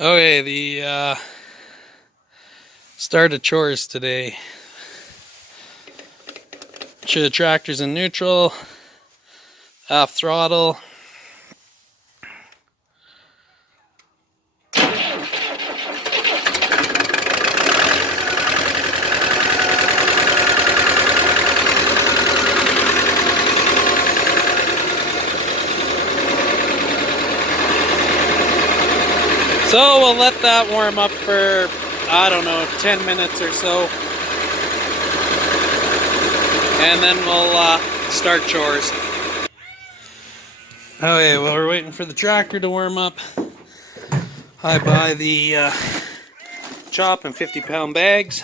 Okay, the start of chores today. Sure, the tractor's in neutral, off throttle. So we'll let that warm up for, I don't know, 10 minutes or so. And then we'll start chores. Okay, well, we're waiting for the tractor to warm up. I buy the chop in 50-pound bags.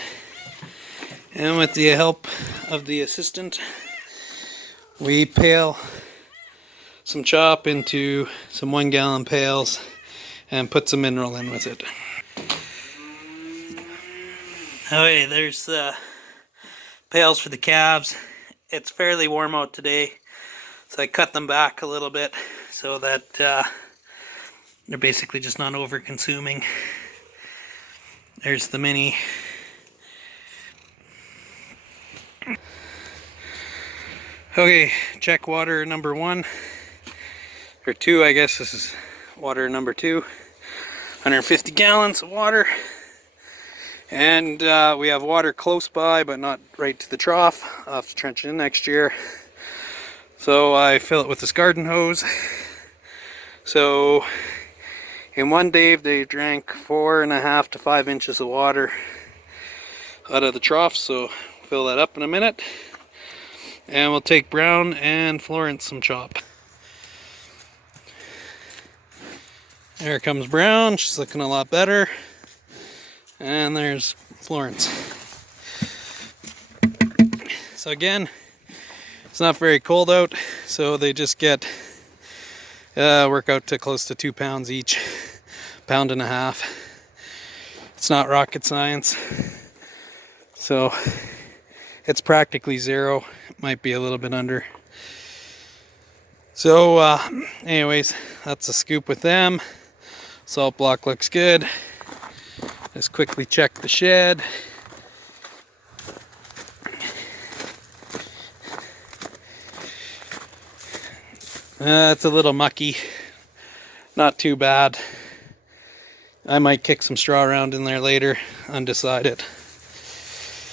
And with the help of the assistant, we pail some chop into some 1-gallon pails and put some mineral in with it. Okay, there's the pails for the calves. It's fairly warm out today, so I cut them back a little bit so that they're basically just not over consuming. There's the mini. Okay, check water number 1, or 2, I guess this is water number 2. 150 gallons of water. And we have water close by, but not right to the trough. I'll have to trench it in next year. So I fill it with this garden hose. So in one day they drank 4.5 to 5 inches of water out of the trough. So fill that up in a minute. And we'll take Brown and Florence some chop. There comes Brown. She's looking a lot better. And there's Florence. So again, it's not very cold out, so they just get work out to close to 2 pounds each, 1.5 pounds. It's not rocket science, so it's practically zero. It might be a little bit under. So anyways, that's a scoop with them. Salt block looks good. Let's quickly check the shed. It's a little mucky. Not too bad. I might kick some straw around in there later, undecided.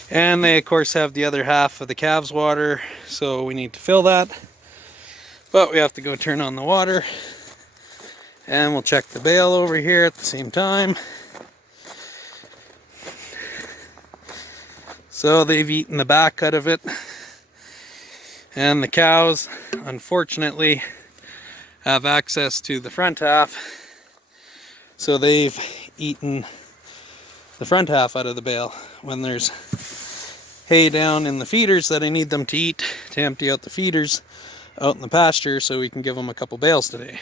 And they of course have the other half of the calves' water, so we need to fill that. But we have to go turn on the water. And we'll check the bale over here at the same time. So they've eaten the back out of it. And the cows, unfortunately, have access to the front half. So they've eaten the front half out of the bale. When there's hay down in the feeders that I need them to eat to empty out the feeders out in the pasture, so we can give them a couple bales today.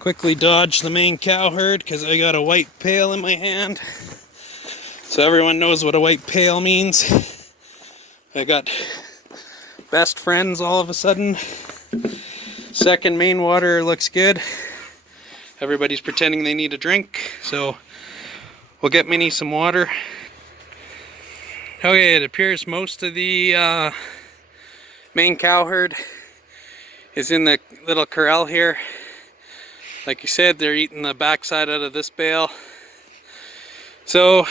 Quickly dodge the main cow herd because I got a white pail in my hand. So everyone knows what a white pail means. I got best friends all of a sudden. Second main water looks good. Everybody's pretending they need a drink, so we'll get Minnie some water. Okay, it appears most of the main cow herd is in the little corral here. Like you said, they're eating the backside out of this bale. So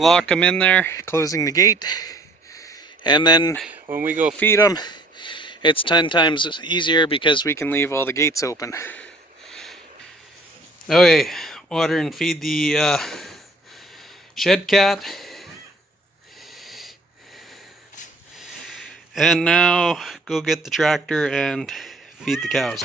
lock them in there, closing the gate, and then when we go feed them, it's 10 times easier because we can leave all the gates open. Okay, water and feed the shed cat. And now go get the tractor and feed the cows.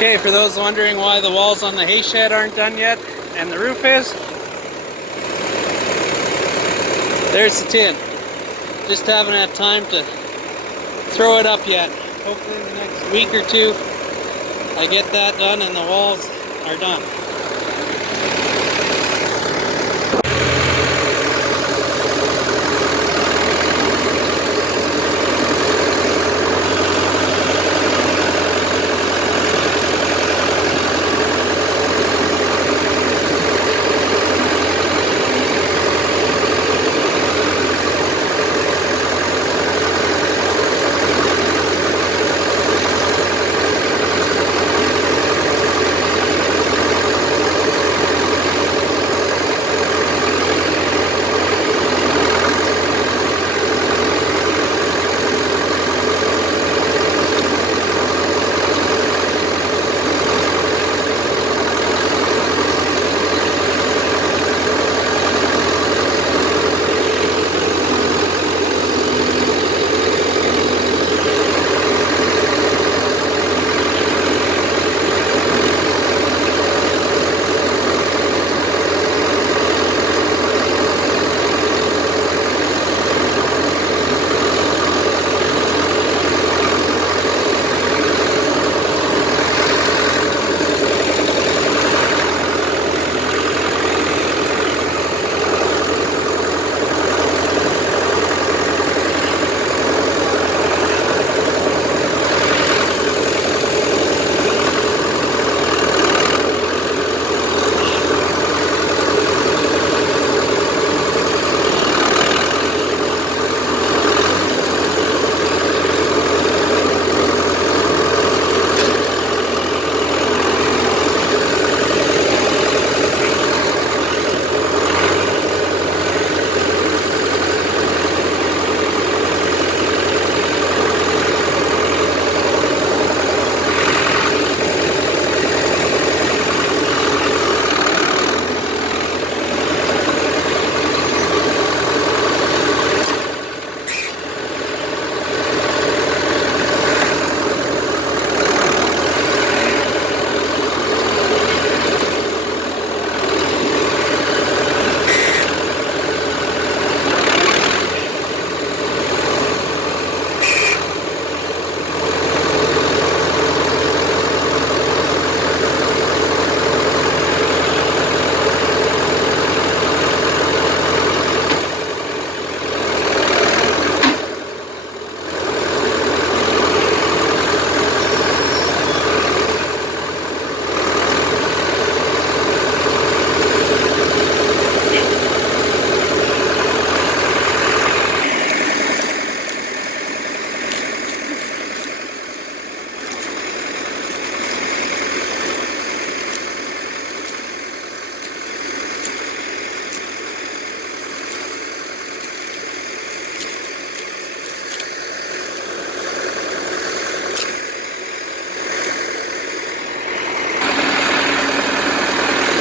Okay, for those wondering why the walls on the hay shed aren't done yet and the roof is, there's the tin. Just haven't had time to throw it up yet. Hopefully in the next week or two I get that done and the walls are done.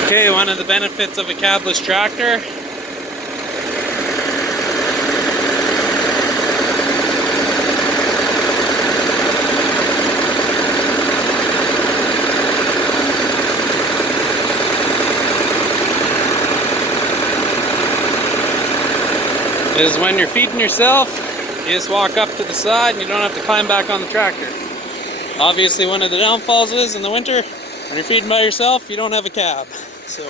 Okay, one of the benefits of a cabless tractor is when you're feeding yourself, you just walk up to the side and you don't have to climb back on the tractor. Obviously one of the downfalls is in the winter, when you're feeding by yourself, you don't have a cab. So,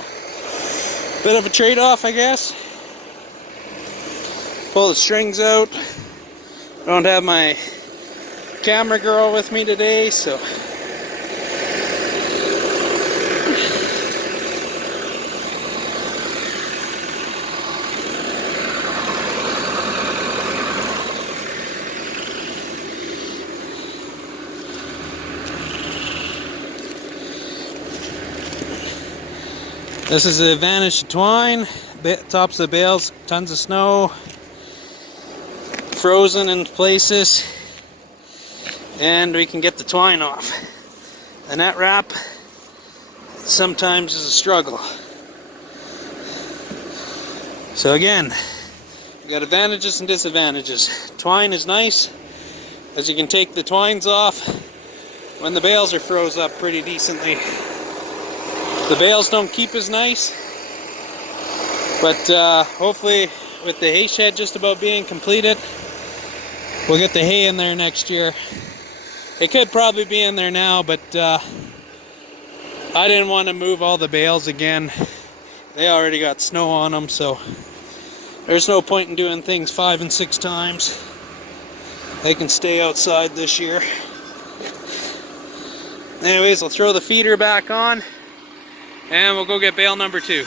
bit of a trade-off, I guess. Pull the strings out. Don't have my camera girl with me today, so this is the advantage of twine. Tops of the bales, tons of snow, frozen in places, and we can get the twine off. The net wrap sometimes is a struggle. So again, we got advantages and disadvantages. Twine is nice, as you can take the twines off when the bales are froze up pretty decently. The bales don't keep as nice, but hopefully with the hay shed just about being completed, we'll get the hay in there next year. It could probably be in there now, but I didn't want to move all the bales again. They already got snow on them, so there's no point in doing things 5 and 6 times. They can stay outside this year. Anyways, I'll throw the feeder back on and we'll go get bale number 2.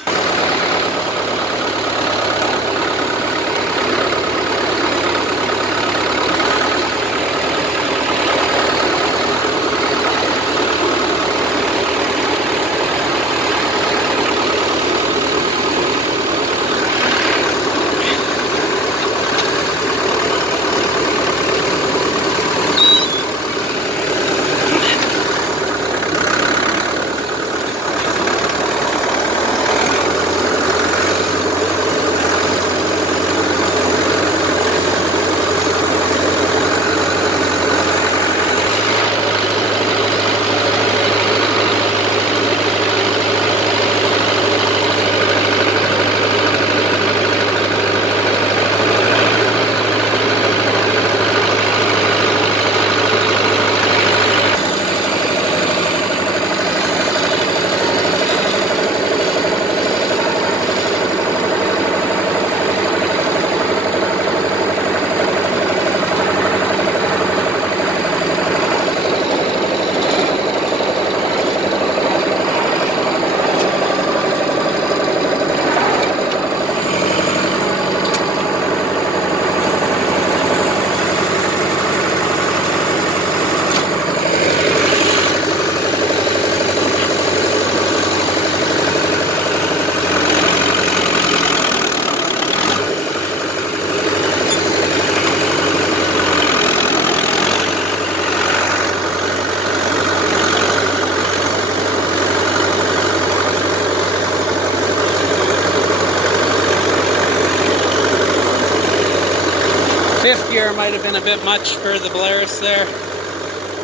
Fifth gear might have been a bit much for the Polaris there.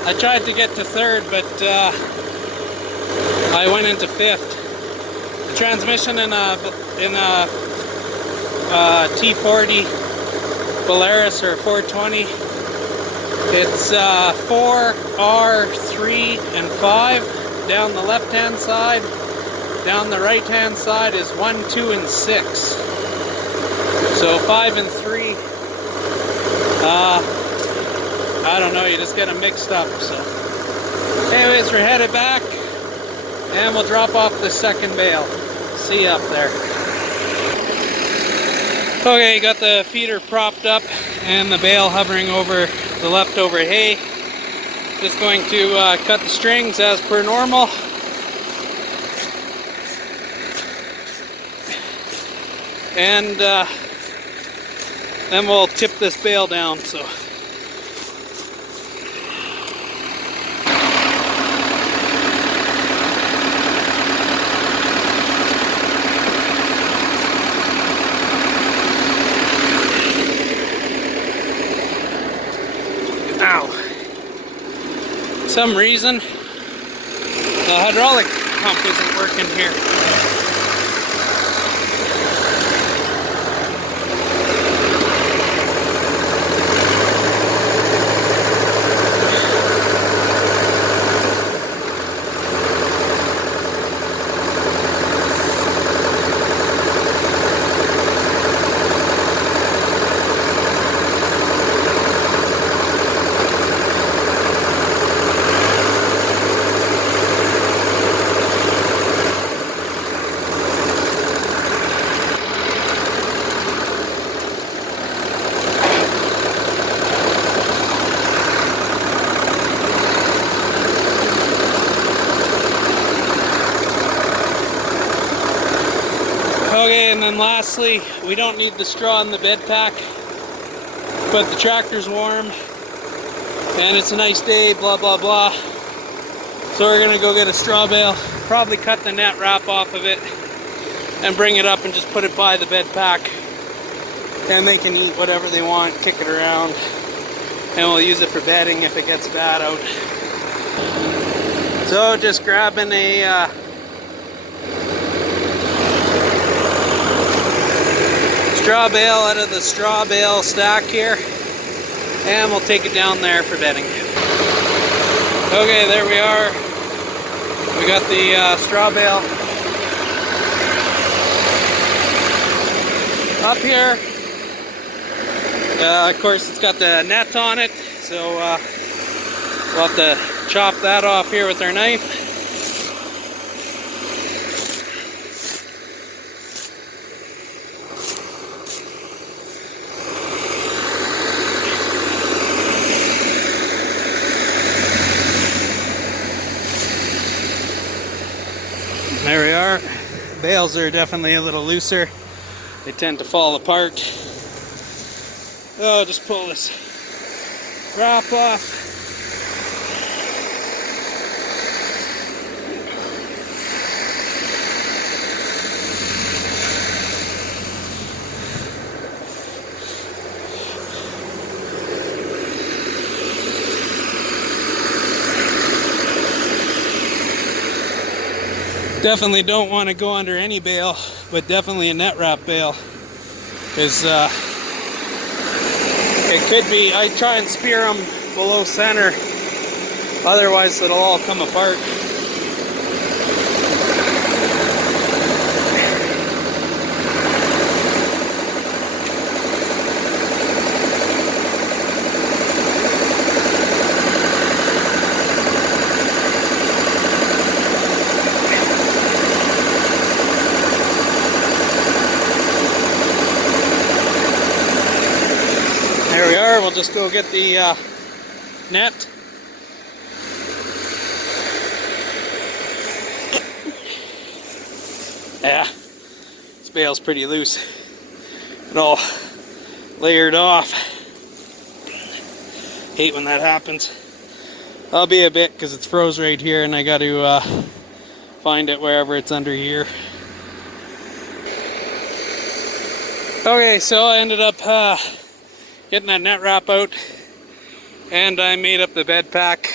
I tried to get to 3rd, but I went into 5th. The transmission in a T40 Polaris or 420, it's 4, R, 3, and 5 down the left-hand side. Down the right-hand side is 1, 2, and 6. So 5 and 3. I don't know, you just get them mixed up. So anyways, we're headed back and we'll drop off the 2nd bale. See you up there. Okay, got the feeder propped up and the bale hovering over the leftover hay. Just going to cut the strings as per normal. And then we'll tip this bale down. So ow. Some reason the hydraulic pump isn't working here. Okay, and then lastly, we don't need the straw in the bed pack, but the tractor's warm and it's a nice day, blah blah blah. So we're gonna go get a straw bale, probably cut the net wrap off of it and bring it up and just put it by the bed pack, and they can eat whatever they want, kick it around, and we'll use it for bedding if it gets bad out. So just grabbing a straw bale out of the straw bale stack here, and we'll take it down there for bedding. Okay, there we are. We got the straw bale up here. Of course, it's got the net on it, so we'll have to chop that off here with our knife. There we are. Bales are definitely a little looser. They tend to fall apart. Oh, just pull this wrap off. Definitely don't want to go under any bale, but definitely a net wrap bale, because it could be, I try and spear them below center, otherwise it'll all come apart. There we are. We'll just go get the net. Yeah, this bale's pretty loose. It all layered off. Hate when that happens. I'll be a bit because it's froze right here, and I got to find it wherever it's under here. Okay, so I ended up getting that net wrap out, and I made up the bed pack.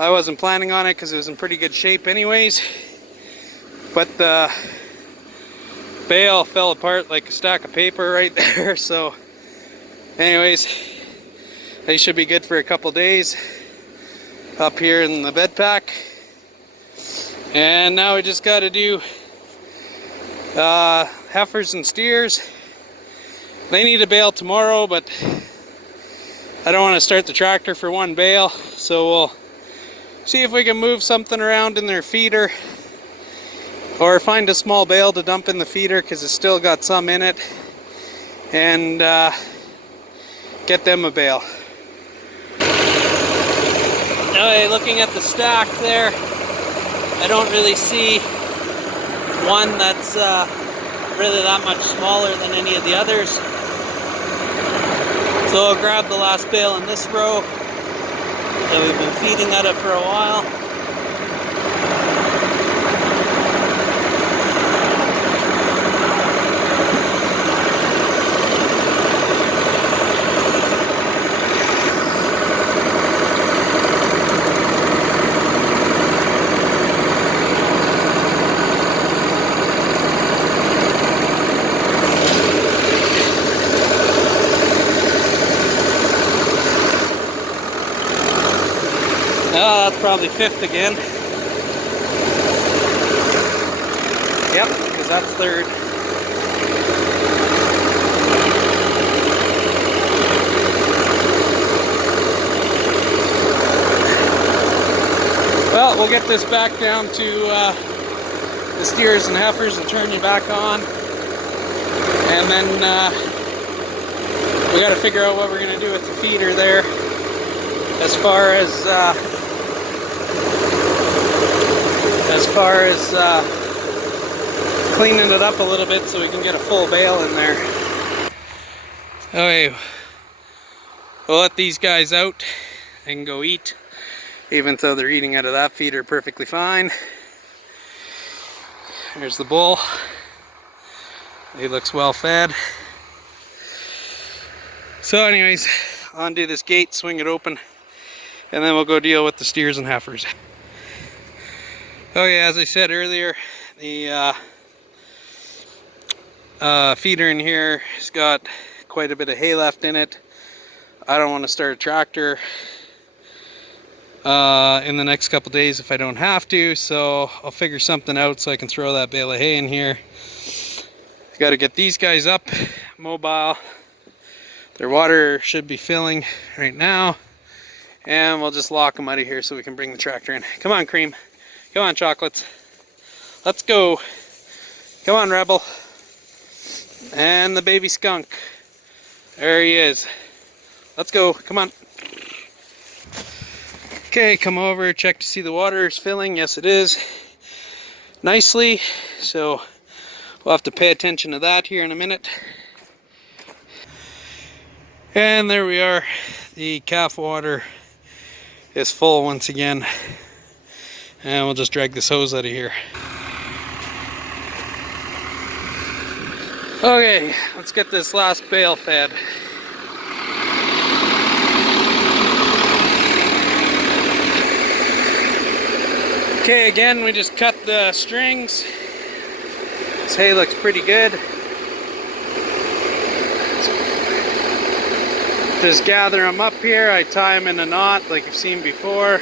I wasn't planning on it because it was in pretty good shape anyways, but the bale fell apart like a stack of paper right there. So anyways, they should be good for a couple days up here in the bed pack. And now we just got to do heifers and steers. They need a bale tomorrow, but I don't want to start the tractor for one bale, so we'll see if we can move something around in their feeder, or find a small bale to dump in the feeder because it's still got some in it, and get them a bale. Okay, looking at the stack there, I don't really see one that's really that much smaller than any of the others. So I'll grab the last bale in this row that we've been feeding at it for a while. Oh, that's probably fifth again. Yep, because that's third. Well, we'll get this back down to the steers and heifers and turn you back on. And then we got to figure out what we're going to do with the feeder there, as far as cleaning it up a little bit so we can get a full bale in there. Okay, we'll let these guys out and go eat, even though they're eating out of that feeder perfectly fine. There's the bull. He looks well fed. So anyways, undo this gate, swing it open, and then we'll go deal with the steers and heifers. Okay, as I said earlier, the feeder in here has got quite a bit of hay left in it. I don't want to start a tractor in the next couple days if I don't have to, so I'll figure something out so I can throw that bale of hay in here. Got to get these guys up, mobile. Their water should be filling right now, and we'll just lock them out of here so we can bring the tractor in. Come on, Cream. Come on, Chocolates. Let's go. Come on, Rebel. And the baby skunk. There he is. Let's go. Come on. Okay, come over, check to see the water is filling. Yes, it is. Nicely. So we'll have to pay attention to that here in a minute. And there we are. The calf water is full once again. And we'll just drag this hose out of here. Okay, let's get this last bale fed. Okay, again, we just cut the strings. This hay looks pretty good. Just gather them up here. I tie them in a knot like you've seen before,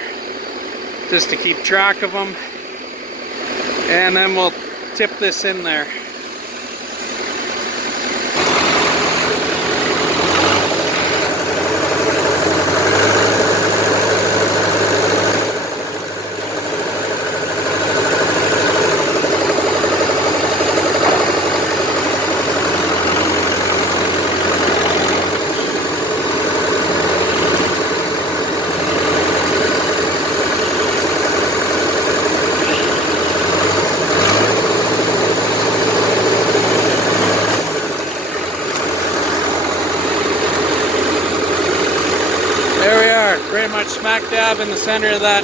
just to keep track of them. And then we'll tip this in there. There we are, pretty much smack dab in the center of that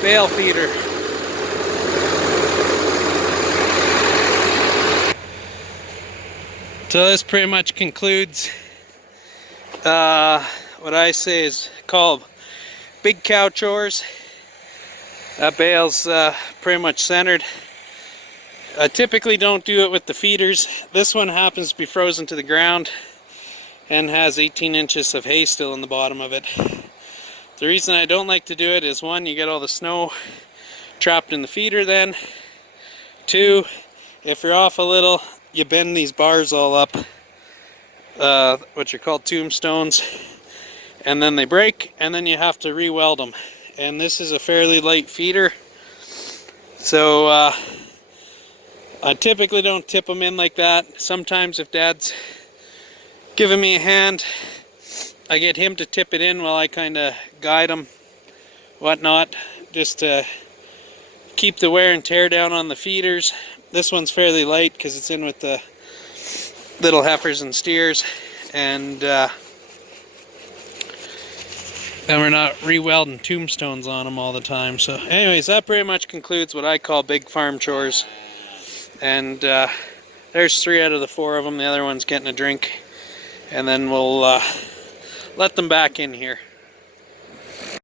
bale feeder. So this pretty much concludes what I say is called big cow chores. That bale's pretty much centered. I typically don't do it with the feeders. This one happens to be frozen to the ground and has 18 inches of hay still in the bottom of it. The reason I don't like to do it is, one, you get all the snow trapped in the feeder then. Two, if you're off a little, you bend these bars all up, which are called tombstones, and then they break, and then you have to re-weld them. And this is a fairly light feeder, so I typically don't tip them in like that. Sometimes if Dad's giving me a hand, I get him to tip it in while I kind of guide him, whatnot, just to keep the wear and tear down on the feeders. This one's fairly light because it's in with the little heifers and steers, and then we're not re-welding tombstones on them all the time. So anyways, that pretty much concludes what I call big farm chores. And there's 3 out of the 4 of them. The other one's getting a drink. And then we'll let them back in here.